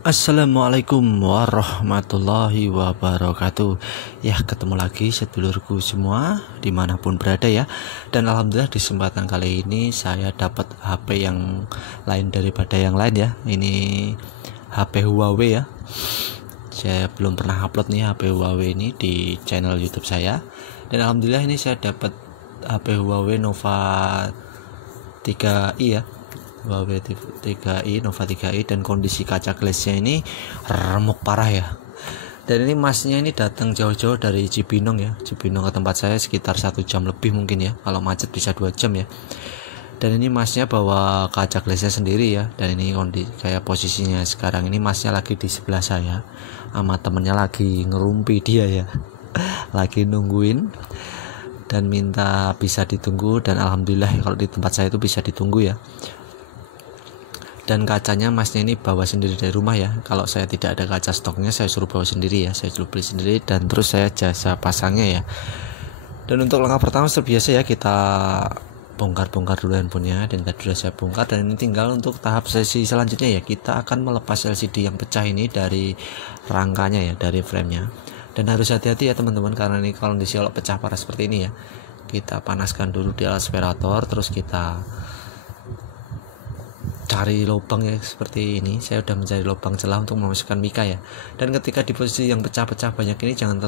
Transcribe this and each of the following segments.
Assalamualaikum warahmatullahi wabarakatuh. Ya, ketemu lagi sedulurku semua dimanapun berada ya. Dan alhamdulillah di kesempatan kali ini saya dapat HP yang lain daripada yang lain ya. Ini HP Huawei ya. Saya belum pernah upload nih HP Huawei ini di channel YouTube saya. Dan alhamdulillah ini saya dapat HP Huawei Nova 3i ya. Huawei 3i Nova 3i, dan kondisi kaca glassnya ini remuk parah ya. Dan ini masnya ini datang jauh-jauh dari Cibinong ya. Cibinong ke tempat saya sekitar 1 jam lebih mungkin ya. Kalau macet bisa 2 jam ya. Dan ini masnya bawa kaca glassnya sendiri ya. Dan ini kondisi kayak posisinya sekarang ini masnya lagi di sebelah saya sama temennya, lagi ngerumpi dia ya. Lagi nungguin dan minta bisa ditunggu, dan alhamdulillah kalau di tempat saya itu bisa ditunggu ya. Dan kacanya masnya ini bawa sendiri dari rumah ya. Kalau saya tidak ada kaca stoknya, saya suruh bawa sendiri ya. Saya suruh beli sendiri dan terus saya jasa pasangnya ya. Dan untuk langkah pertama seperti biasa ya, kita bongkar dulu handphonenya. Dan tadi sudah saya bongkar, dan ini tinggal untuk tahap sesi selanjutnya ya. Kita akan melepas LCD yang pecah ini dari rangkanya ya, dari framenya. Dan harus hati-hati ya teman-teman, karena ini kondisi kalau pecah parah seperti ini ya. Kita panaskan dulu di alat aspirator, terus kita cari lubang ya seperti ini. Saya udah mencari lubang celah untuk memasukkan mika ya. Dan ketika di posisi yang pecah-pecah banyak ini, jangan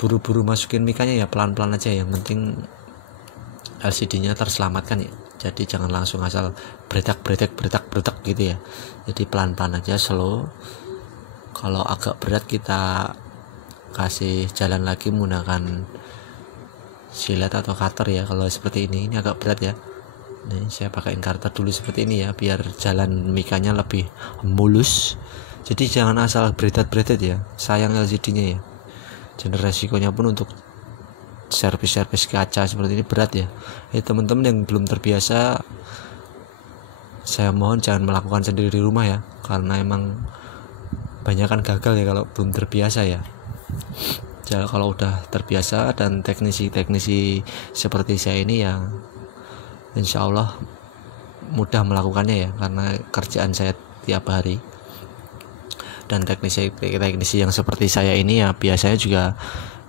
buru-buru masukin mikanya ya, pelan-pelan aja. Yang penting LCD-nya terselamatkan ya. Jadi jangan langsung asal bretak gitu ya. Jadi pelan-pelan aja, slow. Kalau agak berat kita kasih jalan lagi menggunakan silet atau cutter ya. Kalau seperti ini agak berat ya. Nih, saya pakai cutter dulu seperti ini ya, biar jalan mikanya lebih mulus. Jadi jangan asal bretet ya, sayang LCD-nya ya. Dan resikonya pun untuk servis kaca seperti ini berat ya. Teman-teman yang belum terbiasa, saya mohon jangan melakukan sendiri di rumah ya, karena emang banyak kan gagal ya kalau belum terbiasa ya. Jadi kalau udah terbiasa dan teknisi seperti saya ini ya, insya Allah mudah melakukannya ya, karena kerjaan saya tiap hari. Dan teknisi yang seperti saya ini ya biasanya juga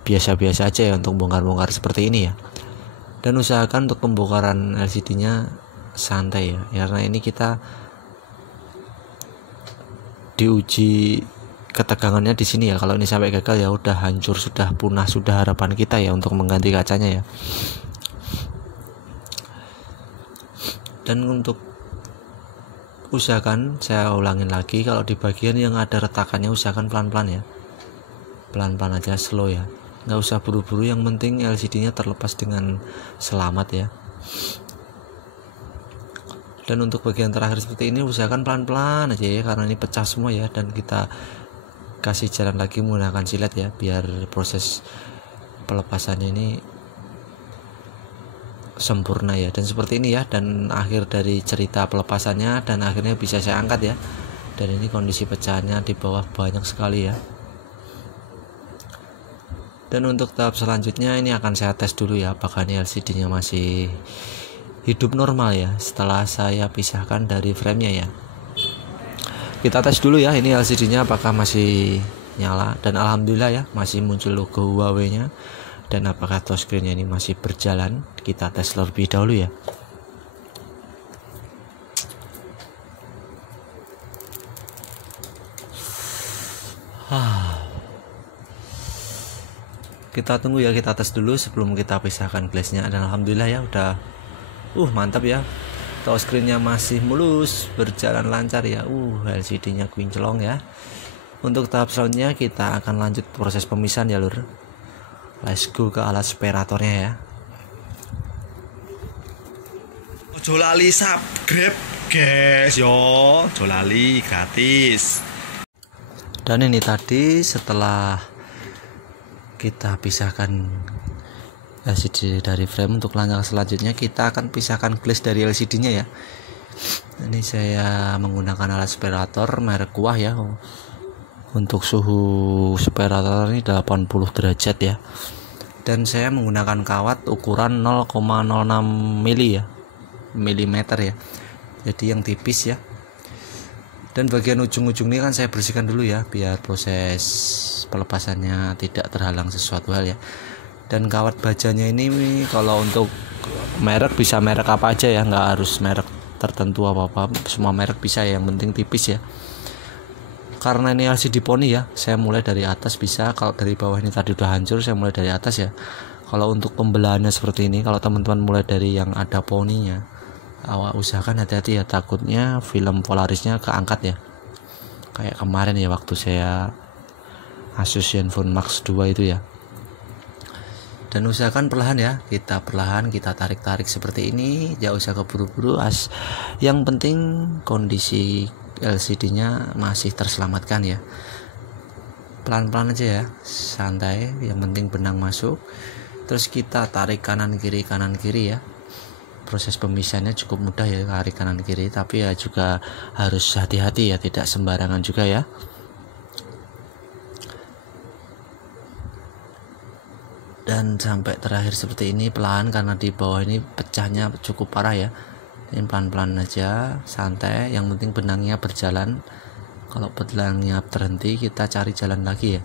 biasa-biasa aja ya untuk bongkar seperti ini ya. Dan usahakan untuk pembongkaran LCD-nya santai ya, karena ini kita diuji ketegangannya di sini ya. Kalau ini sampai gagal ya udah hancur, sudah punah, sudah harapan kita ya untuk mengganti kacanya ya. Dan untuk usahakan, saya ulangin lagi, kalau di bagian yang ada retakannya usahakan pelan-pelan ya, pelan-pelan aja, slow ya, nggak usah buru-buru. Yang penting LCD-nya terlepas dengan selamat ya. Dan untuk bagian terakhir seperti ini usahakan pelan-pelan aja ya, karena ini pecah semua ya. Dan kita kasih jalan lagi menggunakan silet ya, biar proses pelepasannya ini sempurna ya. Dan seperti ini ya, dan akhir dari cerita pelepasannya, dan akhirnya bisa saya angkat ya. Dan ini kondisi pecahannya di bawah banyak sekali ya. Dan untuk tahap selanjutnya ini akan saya tes dulu ya, apakah ini LCD-nya masih hidup normal ya setelah saya pisahkan dari framenya ya. Kita tes dulu ya, ini LCD-nya apakah masih nyala. Dan alhamdulillah ya, masih muncul logo Huawei-nya. Dan apakah touchscreen-nya ini masih berjalan, kita tes lebih dahulu ya. Kita tunggu ya, kita tes dulu sebelum kita pisahkan glassnya. Dan alhamdulillah ya udah mantap ya, touchscreen-nya masih mulus, berjalan lancar ya. LCD-nya kinclong ya. Untuk tahap selanjutnya kita akan lanjut proses pemisahan ya lur. Let's go ke alat separatornya ya. Ojo lali subscribe guys yo, ojo lali, gratis. Dan ini tadi setelah kita pisahkan LCD dari frame, untuk langkah selanjutnya kita akan pisahkan glass dari LCD-nya ya. Ini saya menggunakan alat separator merek Kuah ya. Untuk suhu separator ini 80 derajat ya. Dan saya menggunakan kawat ukuran 0,06 mili ya, milimeter ya. Jadi yang tipis ya. Dan bagian ujung-ujung ini kan saya bersihkan dulu ya, biar proses pelepasannya tidak terhalang sesuatu hal ya. Dan kawat bajanya ini kalau untuk merek bisa merek apa aja ya, nggak harus merek tertentu apa-apa, semua merek bisa ya, yang penting tipis ya. Karena ini LCD poni ya, saya mulai dari atas bisa. Kalau dari bawah ini tadi udah hancur, saya mulai dari atas ya. Kalau untuk pembelahannya seperti ini, kalau teman-teman mulai dari yang ada poninya, usahakan hati-hati ya, takutnya film Polarisnya keangkat ya, kayak kemarin ya waktu saya Asus Zenfone Max 2 itu ya. Dan usahakan perlahan ya, kita tarik-tarik seperti ini, jangan usah keburu-buru. Yang penting kondisi LCD-nya masih terselamatkan ya. Pelan-pelan aja ya, santai, yang penting benang masuk. Terus kita tarik kanan kiri ya. Proses pemisahannya cukup mudah ya, tarik kanan kiri, tapi ya juga harus hati-hati ya, tidak sembarangan juga ya. Dan sampai terakhir seperti ini pelan, karena di bawah ini pecahnya cukup parah ya. Ini pelan-pelan aja, santai, yang penting benangnya berjalan. Kalau benangnya terhenti, kita cari jalan lagi ya.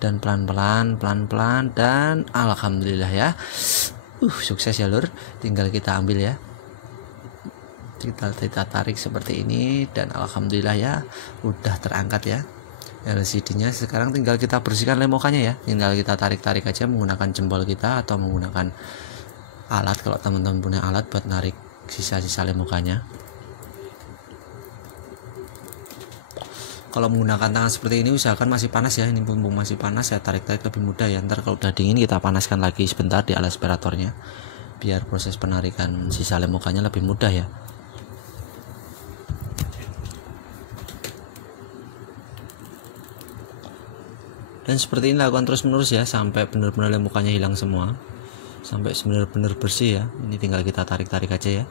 Dan pelan-pelan, dan alhamdulillah ya, sukses ya lur. Tinggal kita ambil ya, kita tarik seperti ini, dan alhamdulillah ya, udah terangkat ya LCD-nya. Sekarang tinggal kita bersihkan lemokanya ya, tinggal kita tarik-tarik aja menggunakan jempol kita atau menggunakan alat, kalau teman-teman punya alat buat narik sisa-sisa lemokanya. Kalau menggunakan tangan seperti ini usahakan masih panas ya, ini mumpung masih panas saya tarik-tarik lebih mudah ya. Ntar kalau udah dingin kita panaskan lagi sebentar di alat aspiratornya, biar proses penarikan sisa lemokanya lebih mudah ya. Dan seperti ini lakukan terus menerus ya, sampai benar-benar lemokanya hilang semua, sampai benar-benar bersih ya. Ini tinggal kita tarik-tarik aja ya.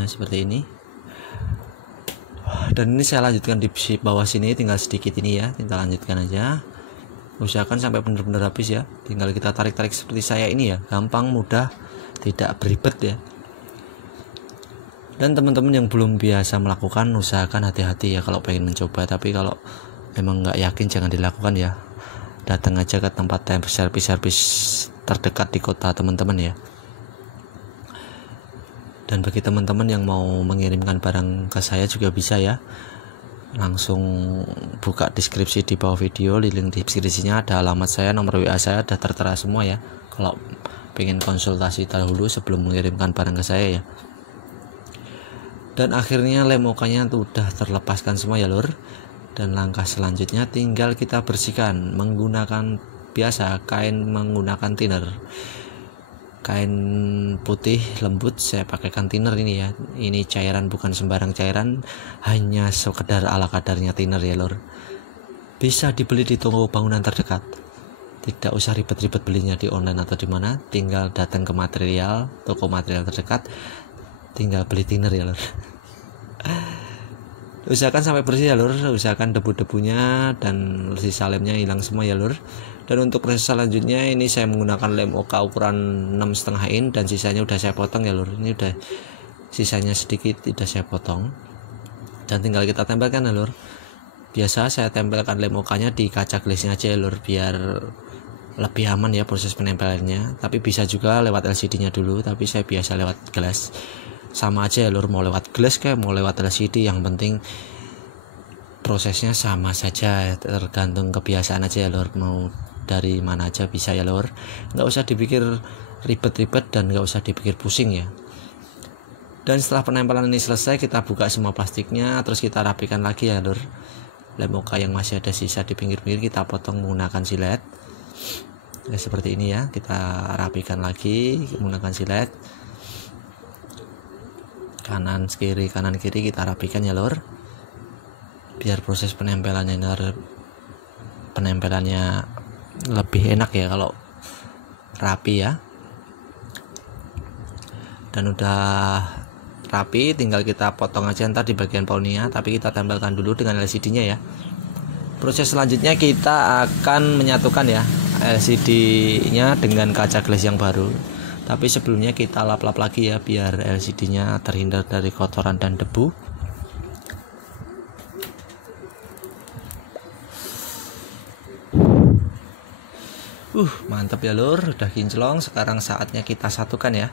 Nah seperti ini. Dan ini saya lanjutkan di bawah sini, tinggal sedikit ini ya, kita lanjutkan aja. Usahakan sampai benar-benar habis ya. Tinggal kita tarik-tarik seperti saya ini ya, gampang, mudah, tidak beribet ya. Dan teman-teman yang belum biasa melakukan, usahakan hati-hati ya kalau pengen mencoba. Tapi kalau memang nggak yakin, jangan dilakukan ya. Datang aja ke tempat servis terdekat di kota teman-teman ya. Dan bagi teman-teman yang mau mengirimkan barang ke saya juga bisa ya, langsung buka deskripsi di bawah video, di link deskripsinya ada alamat saya, nomor WA saya ada tertera semua ya, kalau pengen konsultasi dahulu sebelum mengirimkan barang ke saya ya. Dan akhirnya lemokanya tuh udah terlepaskan semua ya lur. Dan langkah selanjutnya tinggal kita bersihkan menggunakan biasa kain, menggunakan thinner. Kain putih lembut saya pakaikan thinner ini ya. Ini cairan bukan sembarang cairan, hanya sekedar ala kadarnya thinner ya lor. Bisa dibeli di toko bangunan terdekat. Tidak usah ribet-ribet belinya di online atau di mana, tinggal datang ke toko material terdekat, tinggal beli thinner ya lor. Usahakan sampai bersih ya lur, usahakan debu-debunya dan sisa lemnya hilang semua ya lur. Dan untuk proses selanjutnya ini saya menggunakan lem OK ukuran 6,5 in dan sisanya udah saya potong ya lur. Ini udah sisanya sedikit udah saya potong. Dan tinggal kita tempelkan ya lur. Biasa saya tempelkan lem OK-nya di kaca glassnya aja ya lur, biar lebih aman ya proses penempelannya. Tapi bisa juga lewat LCD-nya dulu, tapi saya biasa lewat glass. Sama aja ya lur, mau lewat glass kayak mau lewat LCD, yang penting prosesnya sama saja, tergantung kebiasaan aja ya lur, mau dari mana aja bisa ya lur. Nggak usah dipikir ribet-ribet dan nggak usah dipikir pusing ya. Dan setelah penempelan ini selesai, kita buka semua plastiknya, terus kita rapikan lagi ya lur. Lem OK yang masih ada sisa di pinggir-pinggir kita potong menggunakan silet ya, seperti ini ya. Kita rapikan lagi menggunakan silet, kanan kiri kita rapikan ya lor, biar proses penempelannya lebih enak ya kalau rapi ya. Dan udah rapi, tinggal kita potong aja ntar di bagian poninya, tapi kita tempelkan dulu dengan LCD nya ya. Proses selanjutnya kita akan menyatukan ya LCD nya dengan kaca glass yang baru. Tapi sebelumnya kita lap-lap lagi ya, biar LCD-nya terhindar dari kotoran dan debu. Mantap ya lur, udah kinclong. Sekarang saatnya kita satukan ya.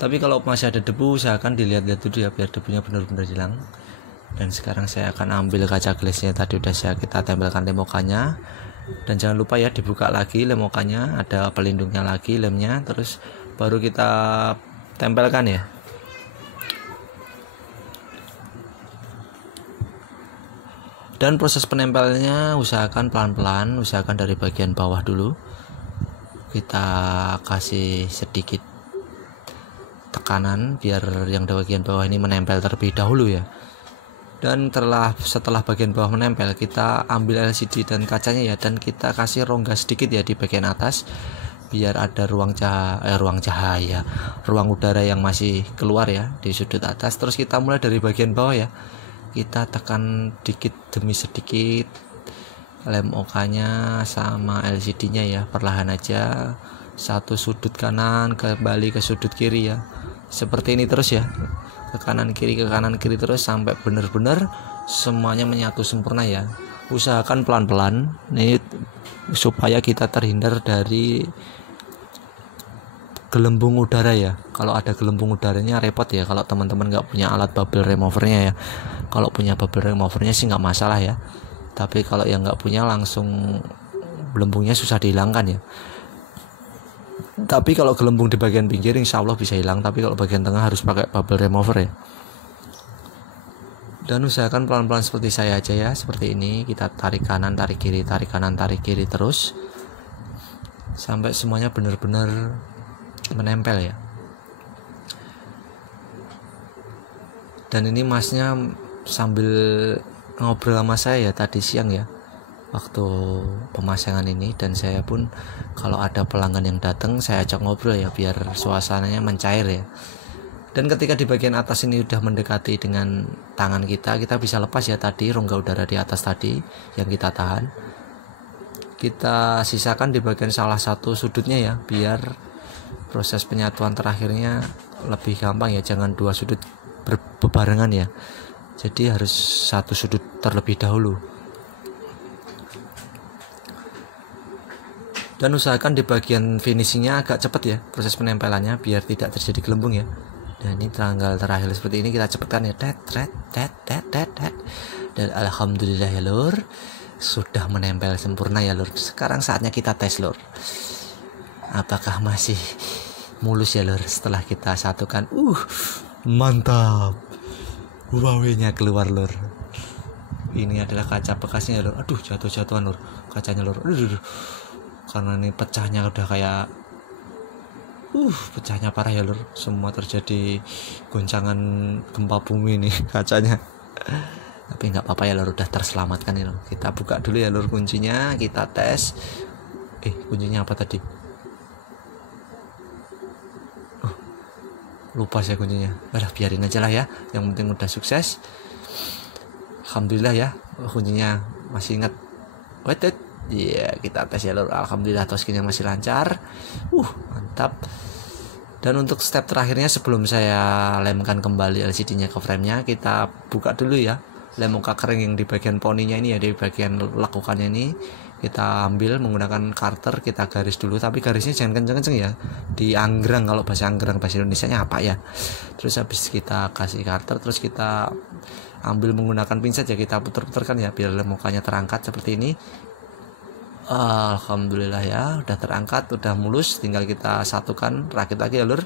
Tapi kalau masih ada debu, usahakan dilihat-lihat dulu ya biar debunya benar-benar hilang. Dan sekarang saya akan ambil kaca gelasnya, tadi udah kita tempelkan lemokanya. Dan jangan lupa ya dibuka lagi lemokanya, ada pelindungnya lagi lemnya, terus baru kita tempelkan ya. Dan proses penempelnya usahakan pelan-pelan, usahakan dari bagian bawah dulu. Kita kasih sedikit tekanan biar yang di bagian bawah ini menempel terlebih dahulu ya. Dan setelah bagian bawah menempel, kita ambil LCD dan kacanya ya, dan kita kasih rongga sedikit ya di bagian atas biar ada ruang udara yang masih keluar ya di sudut atas. Terus kita mulai dari bagian bawah ya, kita tekan dikit demi sedikit lem OK-nya sama LCD-nya ya, perlahan aja, satu sudut kanan kembali ke sudut kiri ya, seperti ini terus ya, ke kanan kiri terus sampai benar-benar semuanya menyatu sempurna ya. Usahakan pelan-pelan nih supaya kita terhindar dari gelembung udara ya. Kalau ada gelembung udaranya repot ya kalau teman-teman nggak punya alat bubble removernya ya. Kalau punya bubble removernya sih nggak masalah ya, tapi kalau yang nggak punya langsung gelembungnya susah dihilangkan ya. Tapi kalau gelembung di bagian pinggir insya Allah bisa hilang, tapi kalau bagian tengah harus pakai bubble remover ya. Dan usahakan pelan-pelan seperti saya aja ya, seperti ini. Kita tarik kanan, tarik kiri, tarik kanan, tarik kiri terus sampai semuanya benar-benar menempel ya. Dan ini masnya sambil ngobrol sama saya ya tadi siang ya, waktu pemasangan ini. Dan saya pun kalau ada pelanggan yang datang saya ajak ngobrol ya biar suasananya mencair ya. Dan ketika di bagian atas ini udah mendekati dengan tangan kita bisa lepas ya tadi rongga udara di atas tadi yang kita tahan. Kita sisakan di bagian salah satu sudutnya ya biar proses penyatuan terakhirnya lebih gampang ya. Jangan dua sudut berbarengan ya, jadi harus satu sudut terlebih dahulu. Dan usahakan di bagian finishingnya agak cepat ya proses penempelannya biar tidak terjadi gelembung ya. Dan ini tanggal terakhir seperti ini kita cepatkan ya, dan alhamdulillah ya lur, sudah menempel sempurna ya lur. Sekarang saatnya kita tes lur, apakah masih mulus ya lur setelah kita satukan. Mantap, Huawei-nya keluar lur. Ini adalah kaca bekasnya lur. Aduh, jatuh-jatuhan lur kacanya lur. Karena ini pecahnya udah kayak pecahnya parah ya lur. Semua terjadi goncangan gempa bumi nih kacanya. Tapi nggak apa-apa ya lur, udah terselamatkan ya lur. Kita buka dulu ya lur kuncinya, kita tes. Kuncinya apa tadi? Lupa saya kuncinya. Biarin aja lah ya, yang penting udah sukses. Alhamdulillah ya, kuncinya masih ingat. Iya, kita tes ya lur. Alhamdulillah touchscreen-nya masih lancar. Mantap. Dan untuk step terakhirnya sebelum saya lemkan kembali LCD-nya ke frame-nya, kita buka dulu ya lem OK kering yang di bagian poninya ini ya, di bagian lekukannya ini. Kita ambil menggunakan karter, kita garis dulu, tapi garisnya jangan kenceng-kenceng ya, di anggrang. Kalau bahasa anggrang, bahasa Indonesianya apa ya. Terus habis kita kasih karter, terus kita ambil menggunakan pinset ya, kita puter-puterkan ya biar lem OK-nya terangkat seperti ini. Alhamdulillah ya, udah terangkat, udah mulus, tinggal kita satukan, rakit lagi ya lur.